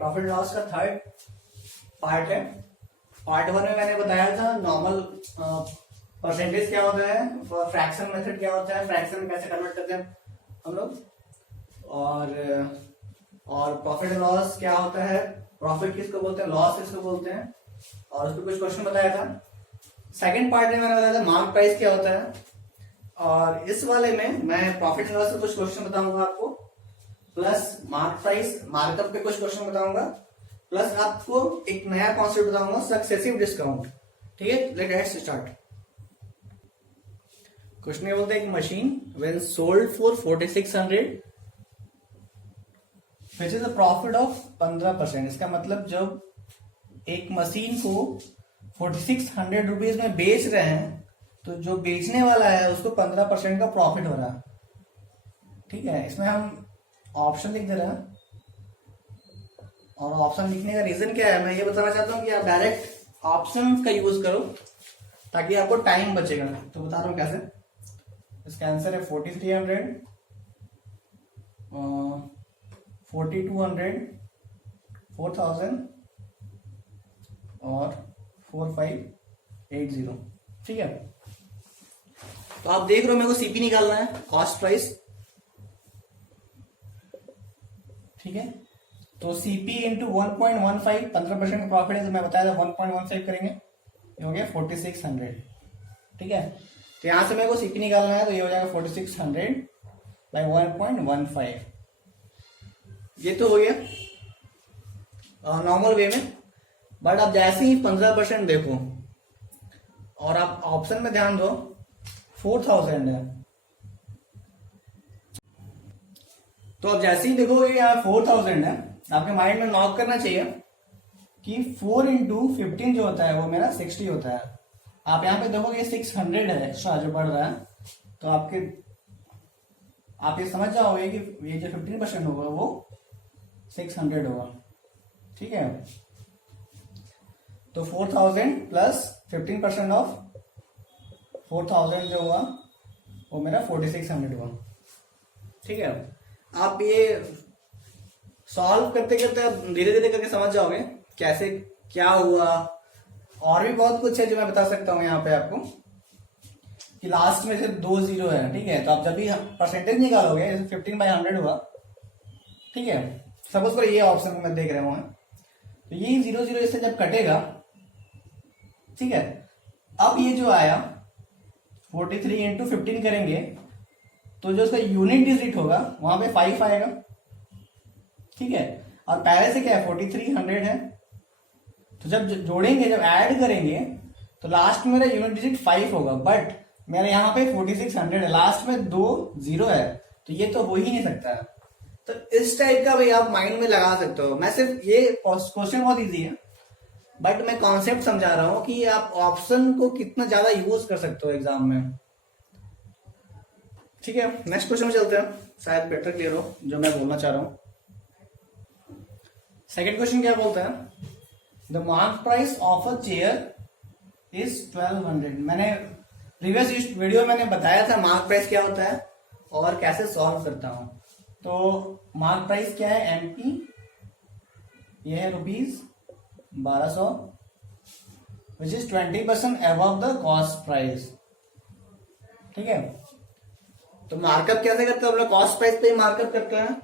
Profit loss का third part है। Part one में मैंने बताया था नॉर्मल परसेंटेज क्या होता है, फ्रैक्शन मेथड क्या होता है, फ्रैक्शन में कैसे कन्वर्ट करते हैं हम लोग, और प्रॉफिट एंड लॉस क्या होता है, प्रॉफिट किसको बोलते हैं, लॉस किसको बोलते हैं, और उस पर कुछ क्वेश्चन बताया था। सेकंड पार्ट में मैंने बताया था मार्क प्राइस क्या होता है, और इस वाले में मैं प्रॉफिट एंड लॉस पे कुछ क्वेश्चन बताऊंगा आपको, प्लस मार्क प्राइस मार्कअप पे कुछ क्वेश्चन बताऊंगा, प्लस आपको एक नया कॉन्सेप्ट बताऊंगा सक्सेसिव डिस्काउंट। ठीक है, लेट्स स्टार्ट। क्वेश्चन ये बोलते हैं एक machine when sold for 4600 which is a profit of 15%। इसका मतलब जब एक मशीन को 4600 रुपीज में बेच रहे हैं तो जो बेचने वाला है उसको 15% का प्रॉफिट हो रहा है। ठीक है, इसमें हम ऑप्शन लिख दे रहे हैं, और ऑप्शन लिखने का रीजन क्या है, मैं ये बताना चाहता हूं कि आप डायरेक्ट ऑप्शन का यूज करो ताकि आपको टाइम बचेगा। तो बता रहा हूं कैसे। इसका आंसर है 4300, 4200, 4000 और 4580। ठीक है, तो आप देख रहे हो मेरे को सीपी निकालना है, कॉस्ट प्राइस। ठीक है, तो सीपी इंटू 1.15, 15% का प्रॉफिट है तो मैं बताया था 1.15 करेंगे, ये हो गया 4600। ठीक है, तो यहां से मेरे को सीपी निकालना है तो ये हो जाएगा 4600 बाई 1.15। ये तो हो गया नॉर्मल वे में। बट आप जैसे ही 15% देखो और आप ऑप्शन में ध्यान दो 4000 है, तो अब जैसे ही देखो ये यहाँ 4000 है, आपके माइंड में नॉक करना चाहिए कि 4 इंटू 15 जो होता है वो मेरा 60 होता है। आप यहाँ पे देखोगे 600 है एक्स्ट्रा जो बढ़ रहा है, तो आप ये समझ जाओगे कि ये जो 15% होगा वो 600 होगा। ठीक है, तो 4000 प्लस 15% ऑफ 4000 जो हुआ वो मेरा 4600 हुआ। ठीक है, आप ये सॉल्व करते करते आप धीरे धीरे करके समझ जाओगे कैसे क्या हुआ। और भी बहुत कुछ है जो मैं बता सकता हूं यहाँ पे आपको, कि लास्ट में से 2 जीरो है। ठीक है, तो आप जब भी परसेंटेज निकालोगे, जैसे 15/100 हुआ, ठीक है, सपोज करो ये ऑप्शन में देख रहे हो, तो ये 0 0 इससे जब कटेगा, ठीक है, अब ये जो आया 43 इंटू 15 करेंगे तो जो उसका यूनिट डिजिट होगा वहां पे 5 आएगा। ठीक है, और पहले से क्या है 4300 है, तो जब जोड़ेंगे, जब ऐड करेंगे तो लास्ट में मेरा यूनिट डिजिट 5 होगा, बट मेरा यहाँ पे 4600 है, लास्ट में 2 0 है, तो ये तो हो ही नहीं सकता है। तो इस टाइप का भाई आप माइंड में लगा सकते हो। मैं सिर्फ ये क्वेश्चन बहुत इजी है, बट मैं कॉन्सेप्ट समझा रहा हूं कि आप ऑप्शन को कितना ज्यादा यूज कर सकते हो एग्जाम में। ठीक है, नेक्स्ट क्वेश्चन में चलते हैं, शायद बेटर क्लियर हो जो मैं बोलना चाह रहा हूं। सेकंड क्वेश्चन क्या बोलता है, the mark price of a chair is 1200। मैंने प्रीवियस वीडियो मैंने बताया था मार्क प्राइस क्या होता है और कैसे सॉल्व करता हूं। तो मार्क प्राइस क्या है, एमपी, ये है ₹1200, which is 20% above the cost price. ठीक है, तो मार्कअप कैसे करते हैं हम लोग, कॉस्ट प्राइस पे ही मार्कअप करते हैं।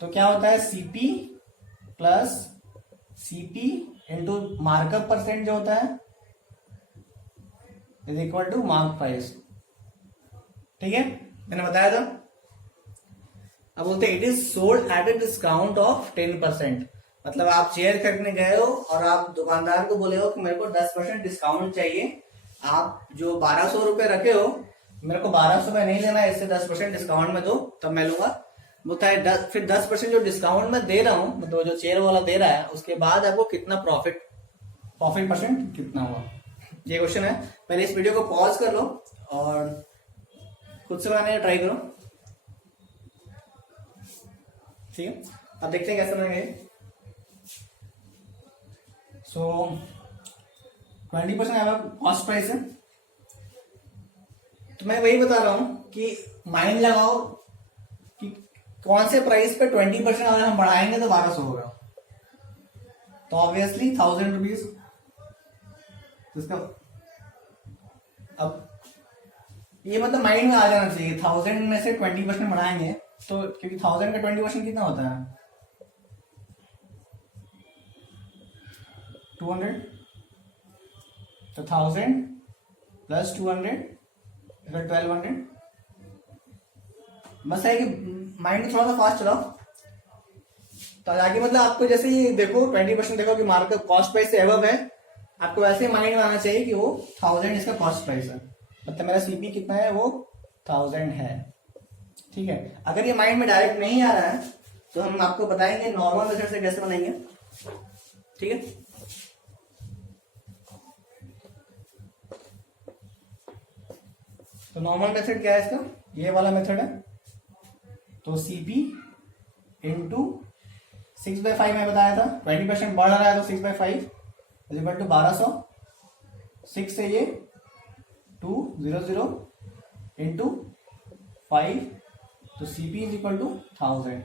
तो क्या होता है, CP plus CP into markup percent जो होता है is equal to mark price. ठीक है, मैंने बताया था। अब बोलते हैं it is sold at a discount of 10%। मतलब आप चेयर खरीदने गए हो और आप दुकानदार को बोले हो कि मेरे को 10% डिस्काउंट चाहिए, आप जो 1200 रुपए रखे हो मेरे को 1200 में नहीं लेना है, इससे 10% डिस्काउंट में दो तब मैं लूंगा। बोलता है फिर 10% जो डिस्काउंट में दे रहा हूं, मतलब जो चेयर वाला दे रहा है, उसके बाद आपको कितना प्रॉफिट परसेंट कितना हुआ, ये क्वेश्चन है। पहले इस वीडियो को पॉज कर लो और खुद से बनाने ट्राई करो। ठीक है, अब देखते हैं कैसे बनेंगे। सो 20% कॉस्ट प्राइस है, तो मैं वही बता रहा हूं कि माइंड लगाओ कि कौन से प्राइस पे 20% अगर हम बढ़ाएंगे तो 1200 होगा। तो ऑब्वियसली 1000 रुपीज। तो इसका अब ये मतलब माइंड में आ जाना चाहिए, 1000 में से 20% बढ़ाएंगे तो, क्योंकि 1000 का 20% कितना होता है 200, तो 1000 प्लस 200 1200। बस है कि माइंड थोड़ा सा फास्ट चलाओ, तो आगे मतलब आपको जैसे ही देखो 20% देखो कि मार्केट कॉस्ट प्राइस से एबव है, आपको वैसे माइंड में आना चाहिए कि वो 1000 इसका कॉस्ट प्राइस है, मतलब मेरा सीपी कितना है वो 1000 है। ठीक है, अगर ये माइंड में डायरेक्ट नहीं आ रहा है तो हम आपको बताएंगे नॉर्मल मेथड से कैसे बनाएंगे। ठीक है, तो नॉर्मल मेथड क्या है इसका, ये वाला मेथड है। तो सीपी इंटू 6/5 में बताया था, 20% बढ़ रहा है तो 6/5 इज इक्वल टू 1200, 6 से ये 200 इंटू 5, तो सीपी इज इक्वल टू 1000।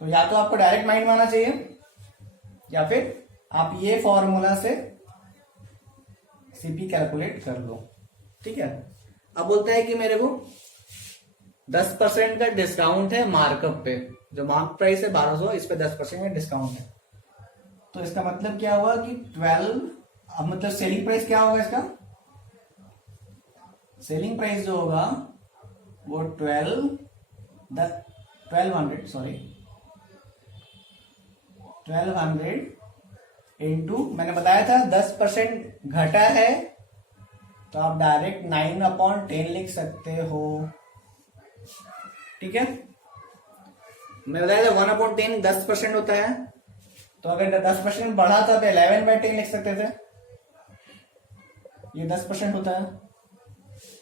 तो या तो आपको डायरेक्ट माइंड में आना चाहिए या फिर आप ये फॉर्मूला से सीपी कैलकुलेट कर लो। ठीक है, अब बोलता है कि मेरे को 10% का डिस्काउंट है मार्कअप पे, जो मार्क प्राइस है 1200, इस पे 10% का डिस्काउंट है। तो इसका मतलब क्या हुआ कि 12, अब मतलब सेलिंग प्राइस क्या होगा इसका, सेलिंग प्राइस जो होगा वो 1200 इंटू, मैंने बताया था 10% घटा है तो आप डायरेक्ट 9/10 लिख सकते हो। ठीक है, मैं बताया था 1/10 10% होता है, तो अगर 10% बढ़ा था तो 11/10 लिख सकते थे, ये 10% होता है,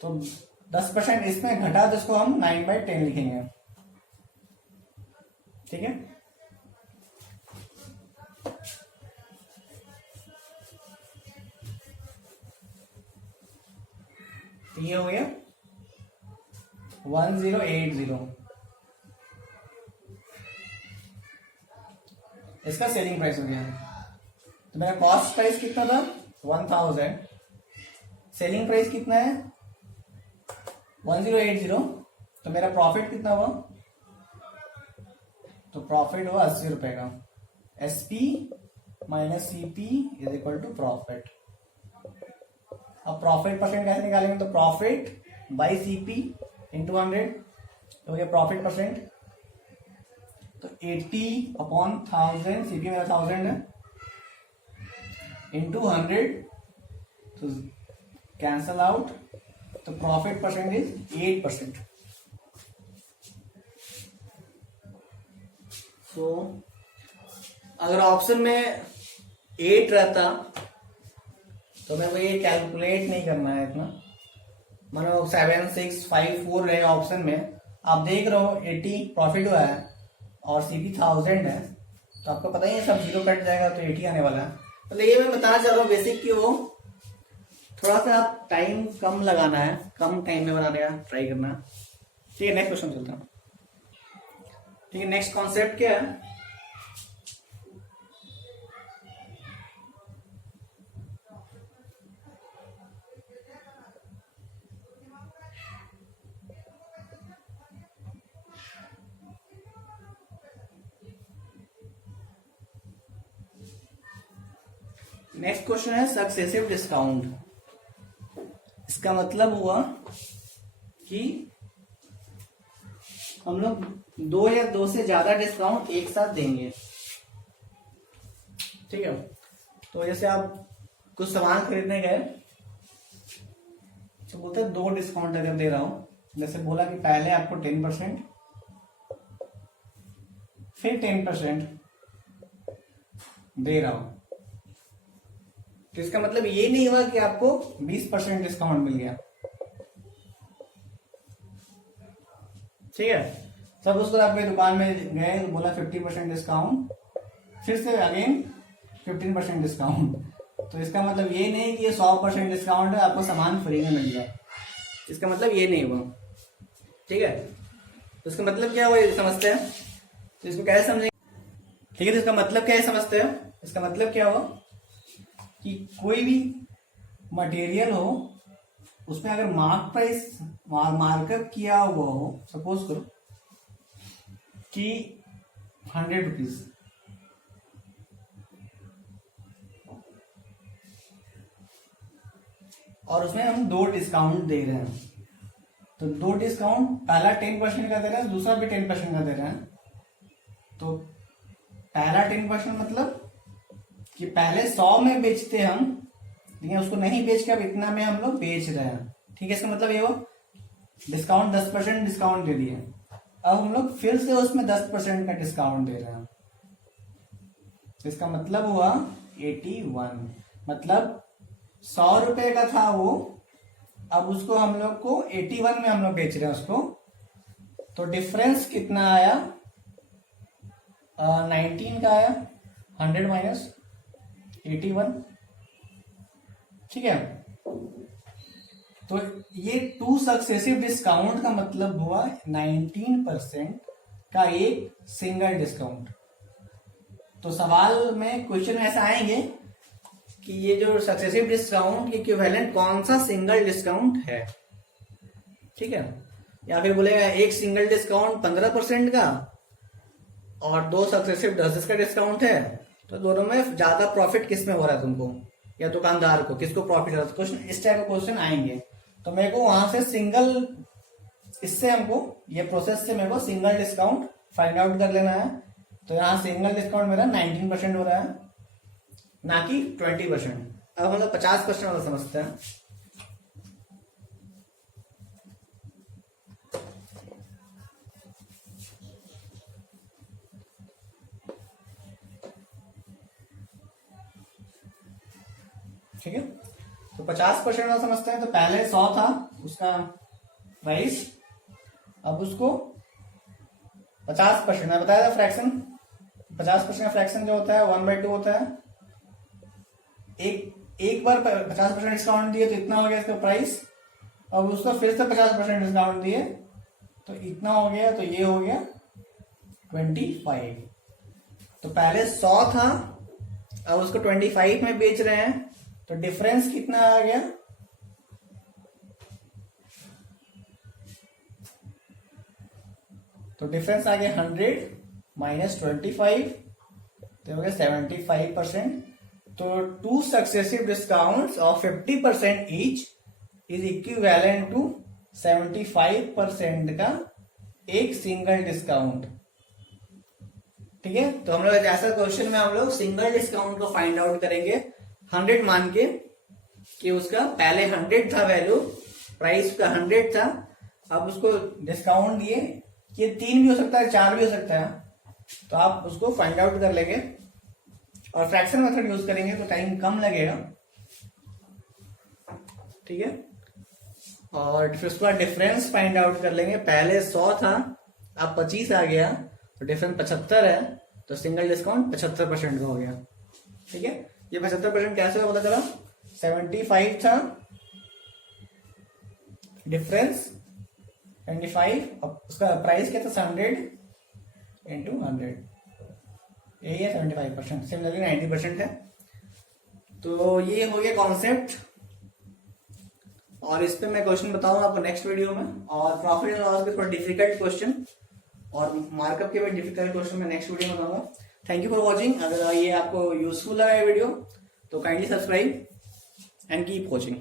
तो 10% इसमें घटा तो इसको हम 9/10 लिखेंगे। ठीक है, तो ये हो गया 1080, इसका सेलिंग प्राइस हो गया। तो मेरा कॉस्ट प्राइस कितना था 1000, सेलिंग प्राइस कितना है 1080, तो मेरा प्रॉफिट कितना हुआ, तो प्रॉफिट हुआ 80 रुपए का। SP minus CP is equal to profit. अब प्रॉफिट परसेंट कैसे निकालेंगे, तो प्रॉफिट बाई सीपी इंटू 100, तो ये प्रॉफिट परसेंट, तो 80/1000, सीपी मेरा 1000 है, इंटू 100, तो कैंसल आउट, तो प्रॉफिट परसेंट इज 8%। तो अगर ऑप्शन में 8 रहता तो मेरे को ये कैलकुलेट नहीं करना है इतना, मानो 7, 6, 5, 4 रहेगा ऑप्शन में, आप देख रहे हो 80 प्रॉफिट हुआ है और सीपी 1000 है, तो आपको पता ही है सब जीरो कट जाएगा तो 80 आने वाला है। मतलब ये मैं बताना चाह रहा हूँ बेसिक कि वो थोड़ा सा आप टाइम कम लगाना है, कम टाइम में बनाने का ट्राई करना है। ठीक है, नेक्स्ट क्वेश्चन चलता हूँ। ठीक है, नेक्स्ट कॉन्सेप्ट क्या है, नेक्स्ट क्वेश्चन है सक्सेसिव डिस्काउंट। इसका मतलब हुआ कि हम लोग 2 या 2 से ज्यादा डिस्काउंट एक साथ देंगे। ठीक है, तो जैसे आप कुछ सामान खरीदने गए तो बोलते हैं 2 डिस्काउंट अगर दे रहा हूं, जैसे बोला कि पहले आपको 10% फिर 10% दे रहा हूं, तो इसका मतलब ये नहीं हुआ कि आपको 20% डिस्काउंट मिल गया। ठीक है, सब उसको आपके दुकान में गए तो बोला 50% डिस्काउंट, फिर से अगेन 15% डिस्काउंट, तो इसका मतलब ये नहीं कि ये 100% डिस्काउंट है, आपको सामान फ्री में मिल जाए, इसका मतलब ये नहीं हुआ। ठीक है, तो इसका मतलब क्या हुआ ये समझते हैं, तो इसको कैसे समझेंगे। ठीक है, तो इसका मतलब क्या है समझते हैं। इसका मतलब क्या हुआ कि कोई भी मटेरियल हो उसमें अगर मार्क प्राइस मार्कअप किया हुआ हो, सपोज करो कि 100 रुपीज, और उसमें हम 2 डिस्काउंट दे रहे हैं, तो 2 डिस्काउंट, पहला 10% का दे रहे हैं, दूसरा भी 10% का दे रहे हैं। तो पहला 10% मतलब कि पहले 100 में बेचते हम, लेकिन उसको नहीं बेच के अब इतना में हम लोग बेच रहे हैं। ठीक है, इसका मतलब ये वो डिस्काउंट 10% डिस्काउंट दे दिए, अब हम लोग फिर से उसमें 10% का डिस्काउंट दे रहे हैं। तो इसका मतलब हुआ 81, मतलब 100 रुपए का था वो, अब उसको हम लोग को 81 में हम लोग बेच रहे हैं उसको। तो डिफरेंस कितना आया, 19 का आया, 100 माइनस 81। ठीक है, तो ये 2 सक्सेसिव डिस्काउंट का मतलब हुआ 19% का एक सिंगल डिस्काउंट। तो सवाल में क्वेश्चन ऐसा आएंगे कि ये जो सक्सेसिव डिस्काउंट इक्विवेलेंट कौन सा सिंगल डिस्काउंट है। ठीक है, या फिर बोलेगा एक सिंगल डिस्काउंट 15% का और 2 सक्सेसिव 10 का डिस्काउंट है, तो दोनों में ज्यादा प्रॉफिट किस में हो रहा है तुमको, या दुकानदार को, किसको प्रॉफिट हो रहा है। क्वेश्चन इस टाइप का क्वेश्चन आएंगे, तो मेरे को वहां से सिंगल, इससे हमको ये प्रोसेस से मेरे को सिंगल डिस्काउंट फाइंड आउट कर लेना है। तो यहाँ सिंगल डिस्काउंट मेरा 19% हो रहा है, ना कि 20%। अब हम लोग 50% वाला समझते हैं। ठीक है, तो 50% वाला समझते हैं। तो पहले 100 था उसका प्राइस, अब उसको 50%, मैं बताया था फ्रैक्शन, 50% फ्रैक्शन जो होता है 1/2 होता है। एक बार 50% डिस्काउंट दिए तो इतना हो गया इसका प्राइस, अब उसका फिर से 50% डिस्काउंट दिए तो इतना हो गया, तो ये हो गया 25। तो पहले 100 था, अब उसको 25 में बेच रहे हैं, तो डिफरेंस कितना आ गया, तो डिफरेंस आ गया 100 माइनस 25, तो हो गया 75%। तो 2 successive discounts of 50% each is equivalent to 75% का एक सिंगल डिस्काउंट। ठीक है, तो हम लोग ऐसा क्वेश्चन में हम लोग सिंगल डिस्काउंट को फाइंड आउट करेंगे 100 मान के, कि उसका पहले 100 था वैल्यू, प्राइस का 100 था, अब उसको डिस्काउंट दिए, ये 3 भी हो सकता है 4 भी हो सकता है, तो आप उसको फाइंड आउट कर लेंगे और फ्रैक्शन मेथड यूज करेंगे तो टाइम कम लगेगा। ठीक है, और फिर उसके बाद डिफरेंस फाइंड आउट कर लेंगे, पहले 100 था अब 25 आ गया, तो डिफरेंस 75 है, तो सिंगल डिस्काउंट 75% का हो गया। ठीक है, ये 75% कैसे पता चला, 75 था डिफरेंस 25, अब उसका प्राइस क्या था 100 इंटू 100, यही है 75%। सिमिलरली 90% है। तो ये हो गया कॉन्सेप्ट, और इस पे मैं क्वेश्चन बताऊंगा आपको नेक्स्ट वीडियो में, और प्रॉफिट एंड लॉस के थोड़ा डिफिकल्ट क्वेश्चन और मार्कअप के भी डिफिकल्ट क्वेश्चन मैं नेक्स्ट वीडियो में बताऊंगा। Thank you for watching. अगर ये आपको यूजफुल लगा ये वीडियो तो kindly subscribe and keep watching.